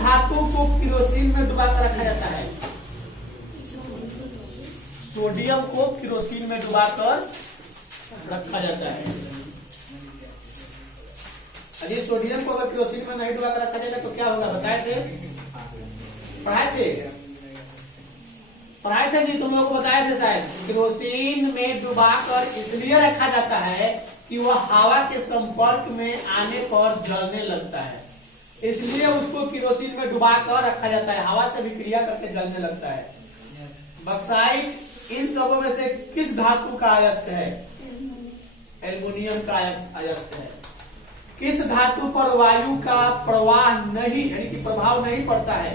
धातु को केरोसिन में डुबाकर रखा जाता है? सोडियम को केरोसिन में डुबाकर रखा जाता है। अरे सोडियम को अगर केरोसिन में नहीं डुबाकर रखा जाएगा तो क्या होगा? बताए थे, पढ़ाए थे जी, तुम लोगों को बताए थे शायद। केरोसिन में डुबाकर इसलिए रखा जाता है कि वह हवा के संपर्क में आने पर जलने लगता है, इसलिए उसको केरोसिन में डुबाकर रखा जाता है। हवा से विक्रिया करके जलने लगता है। बक्साइट इन सबों में से किस धातु का अयस्क है? एल्युमिनियम का अयस्क है। किस धातु पर वायु का प्रवाह नहीं यानी कि प्रभाव नहीं पड़ता है?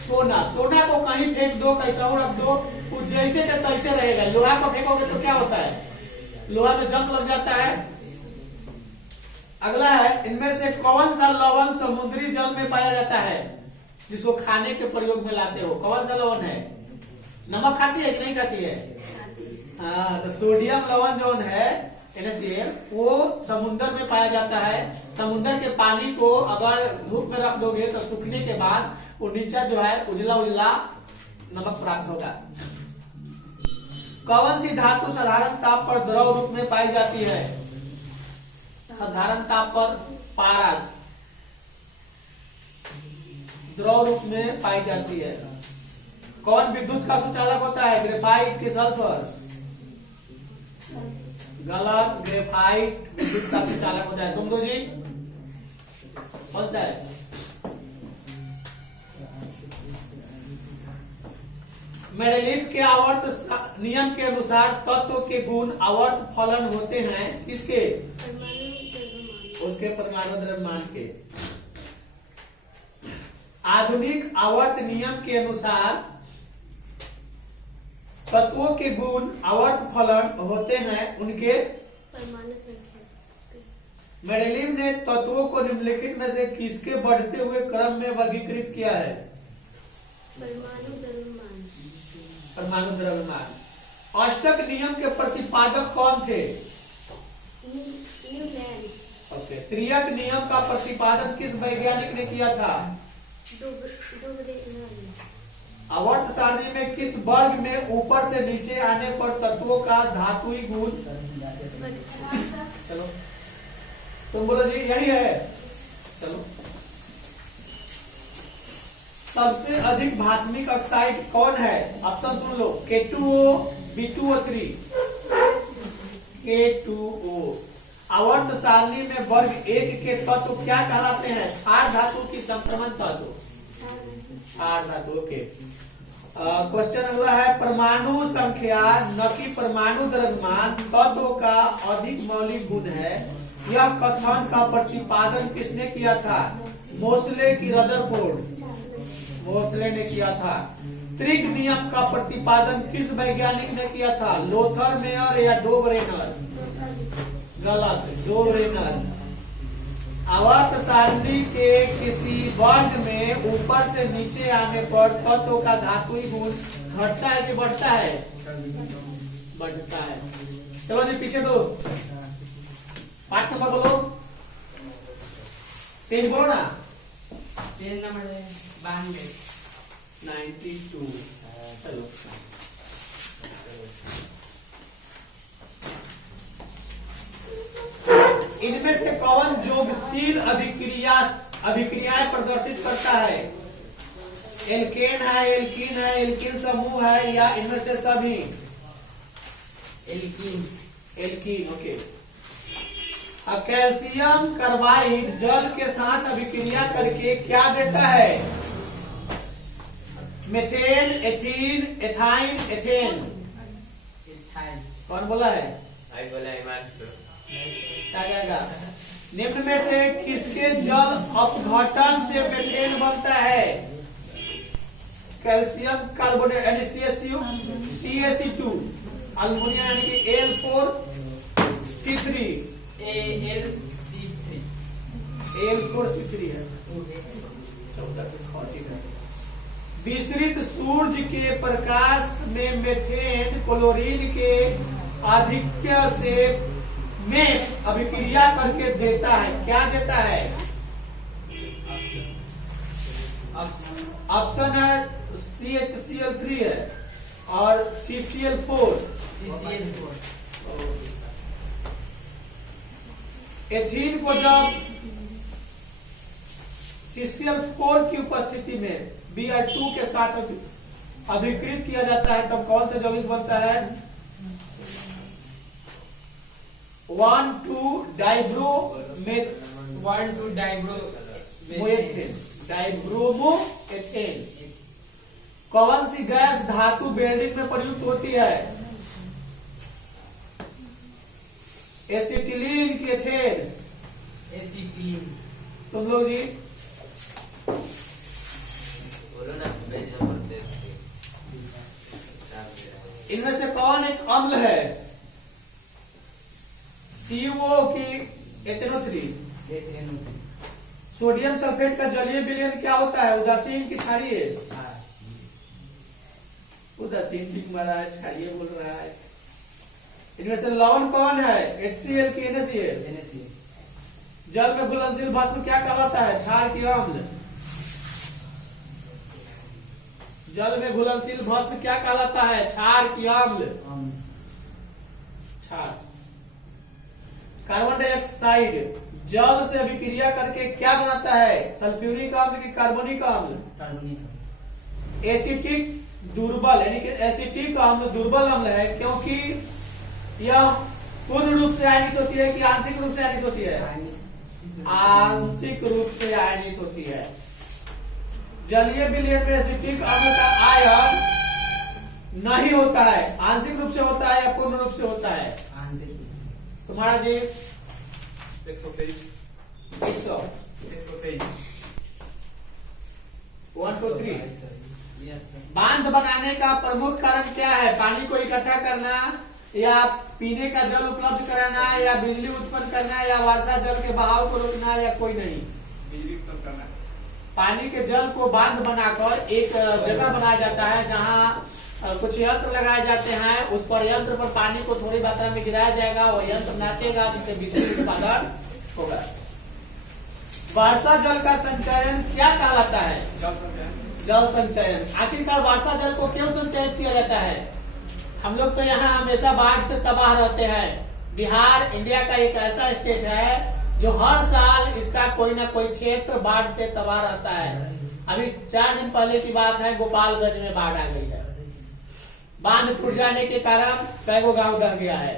सोना। सोना को कहीं फेंक दो, कैसा रख दो, वो जैसे के तैसे रहेगा। लोहा को फेंकोगे तो क्या होता है? लोहा में जंग लग जाता है। अगला है, इनमें से कौन सा लवण समुद्री जल में पाया जाता है जिसको खाने के प्रयोग में लाते हो? कौन सा लवण है? नमक खाती है कि नहीं खाती है? हाँ, तो सोडियम लवण जो है NaCl, वो समुद्र में पाया जाता है। समुद्र के पानी को अगर धूप में रख दोगे तो सूखने के बाद वो नीचे जो है उजला उजला नमक प्राप्त होगा। कौन सी धातु साधारण ताप पर द्रव रूप में पाई जाती है? साधारण ताप पर पारा द्रव रूप में पाई जाती है। कौन विद्युत का सुचालक होता है? ग्रेफाइट के सल्फर? गलत, ग्रेफाइट विद्युत का सुचालक होता है। तुम दो जी, कौन सा है? मेंडेलीव के आवर्त नियम के अनुसार तत्व के गुण आवर्त फलन होते हैं किसके? उसके परमाणु द्रव्यमान के। आधुनिक आवर्त नियम के अनुसार तत्वों के गुण आवर्त फलन होते हैं उनके परमाणु संख्या। मेंडेलीव ने तत्वों को निम्नलिखित में से किसके बढ़ते हुए क्रम में वर्गीकृत किया है? परमाणु द्रव्यमान। परमाणु द्रव्यमान। अष्टक नियम के प्रतिपादक कौन थे? न्यूलैंड्स। ओके। त्रियक नियम का प्रतिपादन किस वैज्ञानिक ने किया था? आवर्त सारणी में किस वर्ग में ऊपर से नीचे आने पर तत्वों का धातुई गुण? चलो तुम बोलो जी, यही है। चलो, सबसे अधिक भास्मिक ऑक्साइड कौन है? ऑप्शन सुन लो, K2O, B2O3, K2O। आवर्त सारणी में वर्ग 1 के तत्व क्या कहलाते हैं? क्षार धातु की संक्रमण तत्व? क्षार धातु। ओके। क्वेश्चन अगला है, परमाणु संख्या न कि परमाणु द्रव्यमान तत्व का अधिक मौलिक गुण है, यह कथन का प्रतिपादन किसने किया था? मोसले की रदरफोर्ड? मोसले ने किया था। त्रिक नियम का प्रतिपादन किस वैज्ञानिक ने किया था? लोथर मेयर या डोबरेनर? गलत, डोबरेनर। आवर्त सारणी के किसी वर्ग में ऊपर से नीचे आने पर तत्व का धातुई गुण घटता है कि बढ़ता है? बढ़ता है। चलो जी पीछे दो, पाठ नंबर बोलो, पेज बोलो ना। Page number 92, 92। चलो, इनमें से कौन जोगशील अभिक्रियाएं प्रदर्शित करता है? एल्केन है, एल्कीन है, एल्कीन समूह है, या इनमें से सभी? एल्कीन। एल्कीन। ओके। अब कैल्शियम कार्बाइड जल के साथ अभिक्रिया करके क्या देता है? Methane, ethene, ethyne, ethane. कौन बोला है? आई बोला हिमांशु। क्या कहेगा? निम्न में से किसके जल अपघटन से मेथेन बनता है? कैल्शियम कार्बोनेट यानी CaC2, अल्मोनियम यानी कि Al4C3, Al4C3 है। विसरित सूर्य के प्रकाश में मेथेन क्लोरीन के आधिक्य से में अभिक्रिया करके देता है, क्या देता है? ऑप्शन है CHCl3 है और CCl4। CCl4। एथीन को जब CCl4 की उपस्थिति में Br2 के साथ अभिकृत किया जाता है तब कौन सा यौगिक बनता है? 1,2-डाइब्रोमेथेन, डाइब्रोमोएथेन। कौन सी गैस धातु वेल्डिंग में प्रयुक्त होती है? एसिटिलीन की एथेन? एसिटिलीन। तुम लोग जी बोलो ना, इनमें से कौन एक अम्ल है? CO की HNO3। सोडियम सल्फेट का जलीय विलयन क्या होता है? उदासीन की क्षारीय? उदासीन ठीक मारा है, क्षारीय बोल रहा है। इनमें से लवण कौन है? HCl की NaCl? जल में घुलनशील भस्म क्या कहलाता है? क्षार की अम्ल? जल में घुलनशील भस्म क्या कहलाता है? क्षार की अम्ल? क्षार। कार्बन डाइऑक्साइड जल से अभिक्रिया करके क्या बनाता है? सल्फ्यूरिक अम्ल की कार्बनिक अम्ल? एसिटिक दुर्बल, यानी कि एसिटिक अम्ल दुर्बल अम्ल है क्योंकि यह पूर्ण रूप से आयनित होती है कि आंशिक रूप से आयनित होती है? आंशिक रूप से आयनित होती है। जलीय विलयन में एसिटिक अम्ल का आयन नहीं होता है, आंशिक रूप से होता है या पूर्ण रूप से होता है? तुम्हारा जी 123। 100 1 2 3। बांध बनाने का प्रमुख कारण क्या है? पानी को इकट्ठा करना या पीने का जल उपलब्ध कराना या बिजली उत्पन्न करना या वर्षा जल के बहाव को रोकना या कोई नहीं? बिजली उत्पन्न करना। पानी के जल को बांध बनाकर एक जगह बनाया जाता है जहाँ कुछ यंत्र लगाए जाते हैं, उस पर यंत्र पर पानी को थोड़ी मात्रा में गिराया जाएगा, वह यंत्र नाचेगा जिससे बिजली उत्पादन होगा। वर्षा जल का संचयन क्या कहलाता है? जल संचयन। आखिरकार वर्षा जल को क्यों संचयित किया जाता है? हम लोग तो यहाँ हमेशा बाढ़ से तबाह रहते हैं। बिहार इंडिया का एक ऐसा स्टेट है जो हर साल इसका कोई ना कोई क्षेत्र बाढ़ से तबाह रहता है। अभी 4 दिन पहले की बात है, गोपालगंज में बाढ़ आ गई है। बांध टूट जाने के कारण कई गो गांव दह गया है।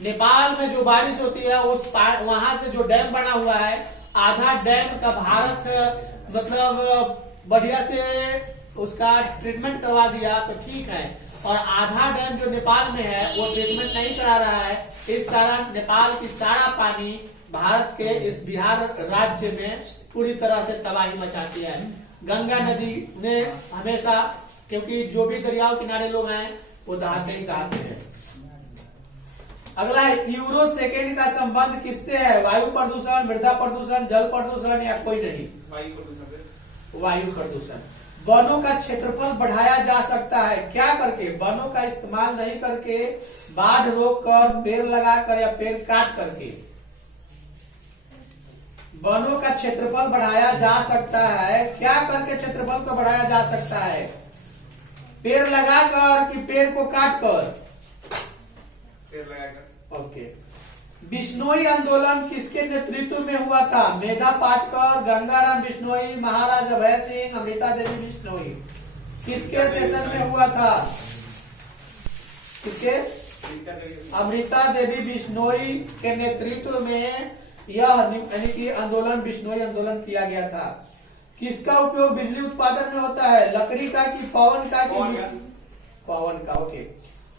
नेपाल में जो बारिश होती है वहां से जो डैम बना हुआ है, आधा डैम का भारत मतलब बढ़िया से उसका ट्रीटमेंट करवा दिया तो ठीक है, और आधा डैम जो नेपाल में है वो ट्रीटमेंट नहीं करा रहा है। इस कारण नेपाल की सारा पानी भारत के इस बिहार राज्य में पूरी तरह से तबाही मचाती है। गंगा नदी ने हमेशा, क्योंकि जो भी दरियाओं किनारे लोग हैं वो दहाते ही दहाते हैं। अगला है यूरो सेकेंड का संबंध किससे है? वायु प्रदूषण, मृदा प्रदूषण, जल प्रदूषण या कोई नहीं? वायु प्रदूषण। वायु प्रदूषण। वनों का क्षेत्रफल बढ़ाया जा सकता है क्या करके? वनों का इस्तेमाल नहीं करके, बाढ़ रोक कर, पेड़ लगाकर या पेड़ काट करके। वनों का क्षेत्रफल बढ़ाया जा सकता है क्या करके? क्षेत्रफल को बढ़ाया जा सकता है पेड़ लगाकर कि पेड़ को काट कर? पेड़ लगाकर। ओके। बिश्नोई आंदोलन किसके नेतृत्व में हुआ था? मेधा पाटकर, गंगाराम बिश्नोई, महाराज अभय सिंह, अमृता देवी बिश्नोई। किसके सेशन में हुआ था? किसके? अमृता देवी बिश्नोई के नेतृत्व में यह यानी कि आंदोलन, बिश्नोई आंदोलन किया गया था। किसका उपयोग बिजली उत्पादन में होता है? लकड़ी का कि पवन का? पवन का। ओके।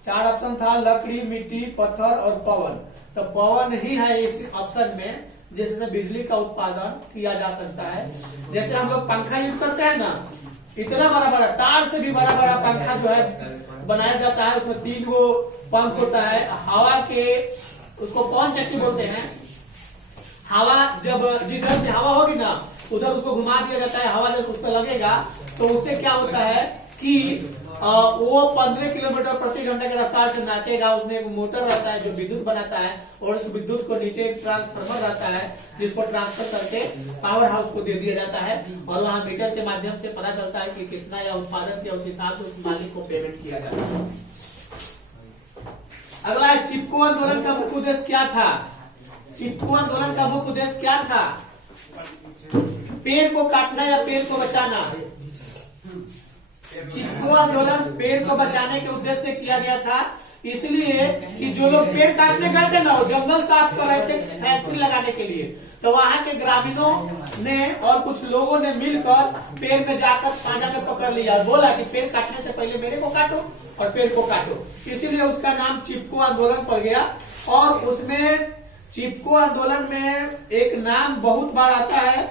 4 ऑप्शन था, लकड़ी, मिट्टी, पत्थर और पवन। तो पवन ही है इस ऑप्शन में जिससे बिजली का उत्पादन किया जा सकता है। जैसे हम लोग पंखा यूज करते हैं ना, इतना बड़ा बड़ा तार से भी बड़ा बड़ा पंखा जो है बनाया जाता है, उसमें 3 गो पंख होता है। हवा के, उसको पवन चक्की बोलते हैं। हवा जब जिधर से हवा होगी ना उधर उसको घुमा दिया जाता है। हवा जब उस पर लगेगा तो उससे क्या होता है कि वो 15 किलोमीटर प्रति घंटे की रफ्तार से नाचेगा। उसमें एक मोटर रहता है जो विद्युत बनाता है और उस विद्युत को नीचे एक ट्रांसफार्मर रहता है जिसको ट्रांसफर करके पावर हाउस को दे दिया जाता है और वहाँ मीटर के माध्यम से पता चलता है कि कितना या उत्पादन किया, उस हिसाब से उस मालिक को पेमेंट किया जाता है। अगला है चिपको आंदोलन का मुख्य उद्देश्य क्या था? चिपको आंदोलन का मुख्य उद्देश्य क्या था? पेड़ को काटना या पेड़ को बचाना? चिपको आंदोलन पेड़ को बचाने के उद्देश्य से किया गया था, इसलिए कि जो लोग पेड़ काटने गए थे ना, वो जंगल साफ कर रहे थे फैक्ट्री लगाने के लिए, तो वहां के ग्रामीणों ने और कुछ लोगों ने मिलकर पेड़ में जाकर पांजा में पकड़ लिया, बोला कि पेड़ काटने से पहले मेरे को काटो और पेड़ को काटो। इसीलिए उसका नाम चिपको आंदोलन पड़ गया। और उसमें चिपको आंदोलन में एक नाम बहुत बार आता है,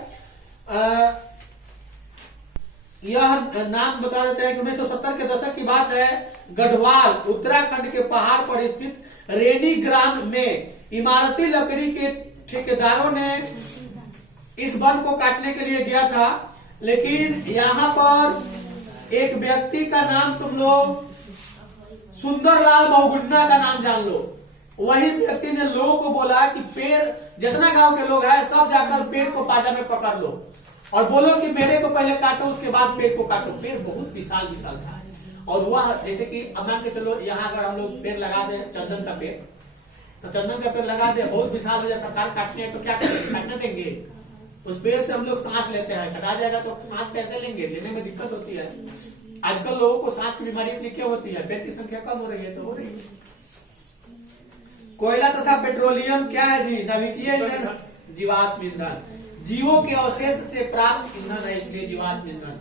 यह नाम बता देते हैं कि 1970 के दशक की बात है। गढ़वाल उत्तराखंड के पहाड़ पर स्थित रेनी ग्राम में इमारती लकड़ी के ठेकेदारों ने इस वन को काटने के लिए गया था, लेकिन यहाँ पर एक व्यक्ति का नाम तुम लोग सुंदरलाल बहुगुन्ना का नाम जान लो। वही व्यक्ति ने लोगों को बोला कि पेड़, जितना गांव के लोग हैं सब जाकर पेड़ को पाजा में पकड़ लो और बोलो कि मेरे को पहले काटो उसके बाद पेड़ को काटो। पेड़ बहुत विशाल विशाल था और वह जैसे कि अब मान के चलो यहाँ अगर हम लोग पेड़ लगा दे चंदन का पेड़, तो चंदन का पेड़ लगा दे, बहुत विशाल हो जाए, सरकार काटनी है तो क्या करेंगे? काटने देंगे? उस पेड़ से हम लोग सांस लेते हैं, कटा जाएगा तो सांस कैसे लेंगे? लेने में दिक्कत होती है। आजकल लोगों को सांस की बीमारी इतनी क्यों होती है? पेड़ की संख्या कम हो रही है तो हो रही है। कोयला तथा पेट्रोलियम क्या है जी? नाभिकीय ईंधन, जीवाश्म ईंधन, जीवों के अवशेष से प्राप्त ईंधन है, इसलिए जीवाश्म ईंधन।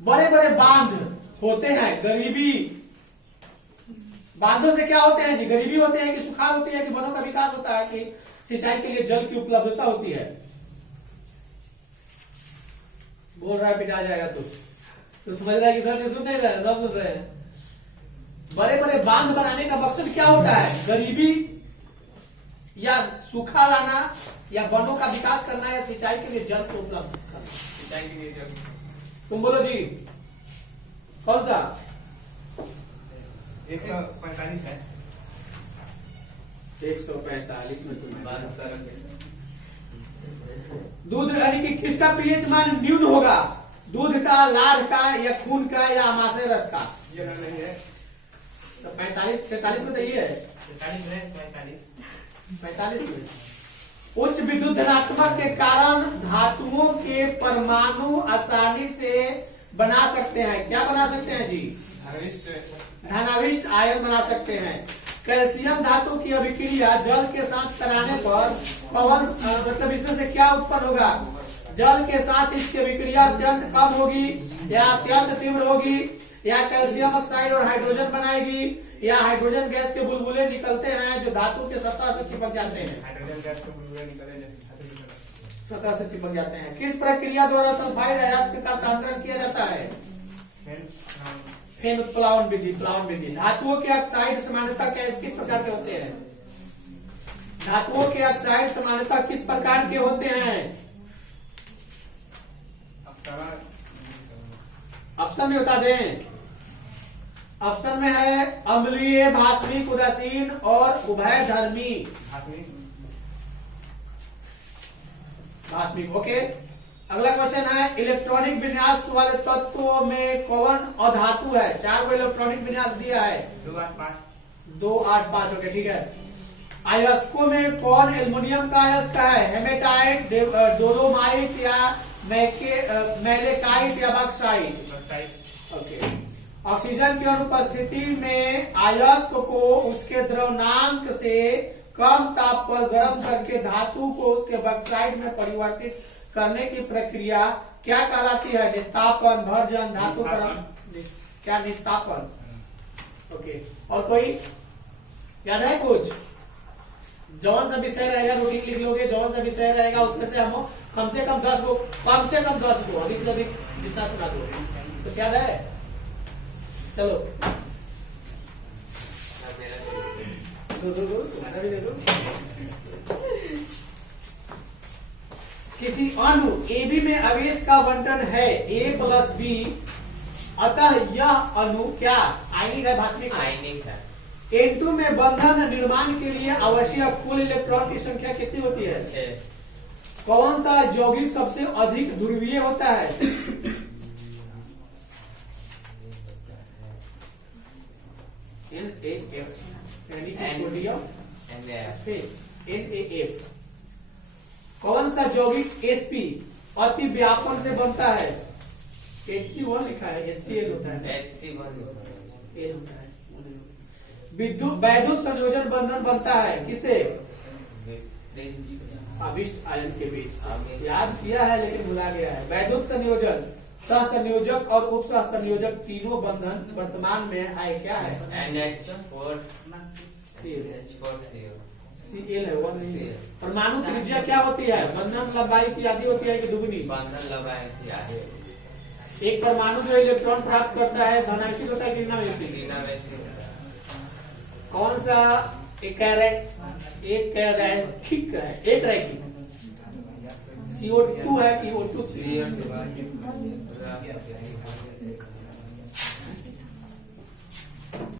बड़े बड़े बांध होते हैं, गरीबी बांधों से क्या होते हैं जी? गरीबी होते हैं कि सुखाड़ होती है कि वनों का विकास होता है कि सिंचाई के लिए जल की उपलब्धता होती है? बोल रहा है पिटा जाएगा तो समझ रहा है कि सर सुन नहीं रहे हैं, सब सुन रहे हैं। बड़े बड़े बांध बनाने का मकसद क्या होता है? गरीबी या सूखा लाना या वनों का विकास करना या सिंचाई के लिए जल को उपलब्ध करना। सिंचाई के लिए जल। तुम बोलो जी कौन सा? 145 है। 145 में तुम्हें बात कर दूध यानी कि किसका पीएच मान न्यून होगा? दूध का, लार का या खून का या आमाशय रस का? ये नहीं है तो 45 में तो ये है 45 में। उच्च विद्युत धनात्मक के कारण धातुओं के परमाणु आसानी से बना सकते हैं। क्या बना सकते हैं जी? धनाविष्ट आयन बना सकते हैं। कैल्शियम धातु की अभिक्रिया जल के साथ कराने पर पवन मतलब इसमें से क्या उत्पन्न होगा? जल के साथ इसकी अभिक्रिया अत्यंत कम होगी या अत्यंत तीव्र होगी, या कैल्शियम ऑक्साइड और हाइड्रोजन बनाएगी, या हाइड्रोजन गैस के बुलबुले निकलते हैं जो धातु के सतह से चिपक जाते हैं। हाइड्रोजन गैस के बुलबुले निकले सतह से चिपक जाते हैं। किस प्रक्रिया द्वारा सल्फाइड अयस्क का सांद्रण किया जाता है? फेन उत्प्लावन विधि, प्लावन विधि। धातुओं के ऑक्साइड सामान्यतः किस प्रकार के होते हैं? धातुओं के ऑक्साइड सामान्यतः किस प्रकार के होते हैं? ऑप्शन में बता दें। ऑप्शन में है अम्लीय, भास्मिक, उदासीन और उभयधर्मी। भास्मिक। ओके, अगला क्वेश्चन है इलेक्ट्रॉनिक विन्यास वाले तत्वों में कौन अधातु है? 4 को इलेक्ट्रॉनिक विन्यास दिया है 285। ओके ठीक है। अयस्कों में कौन एल्युमिनियम का अयस्क है? हेमेटाइट, डोलोमाइट या मैलेकाइट या बॉक्साइट? ओके। ऑक्सीजन की अनुपस्थिति में अयस्क को उसके द्रवनांक से कम ताप पर गर्म करके धातु को उसके बॉक्साइट में परिवर्तित करने की प्रक्रिया क्या कहलाती है? निस्तापन, भर्जन, धातुकरण, क्या निस्तापन? ओके। और कोई याद है कुछ? जौन सा विषय रहेगा रूटीन लिख लोगे, जौन सा विषय रहेगा उसमें से हम कम से कम 10 को, अधिक से अधिक जितना सुना दो। कुछ याद है? चलो तुम्हारा भी दे दो। किसी अणु AB में आवेश का बंटन है A+B अतः यह अणु क्या आयनिक है, धात्विक है? आयनिक है। N2 में बंधन निर्माण के लिए आवश्यक कुल इलेक्ट्रॉन की संख्या कितनी होती है? 6। कौन सा यौगिक सबसे अधिक ध्रुवीय होता है? NaF यानी कि सोडियम NaF। कौन सा यौगिक Sp अति व्यापन से बनता है? HC1 लिखा है, HCl होता है, HC1 L होता है। वैद्युत संयोजन बंधन बनता है किसे? अभिष्ट आयन के बीच। याद किया है लेकिन भुला गया है। वैद्युत संयोजन, सहसंयोजक और उप सहसंयोजक तीनों बंधन वर्तमान में है क्या है? Cl है, वन नहीं है। परमाणु त्रिज्या क्या होती है? बंधन लंबाई की आधी होती है कि दुगनी? बंधन लंबाई की आधी। एक परमाणु जो इलेक्ट्रॉन प्राप्त करता है धनावेशित होता है कि ऋणावेशित? ऋणावेशित। कौन सा एक रैखिक है, एक रैखिक? CO2 है कि O2? CO2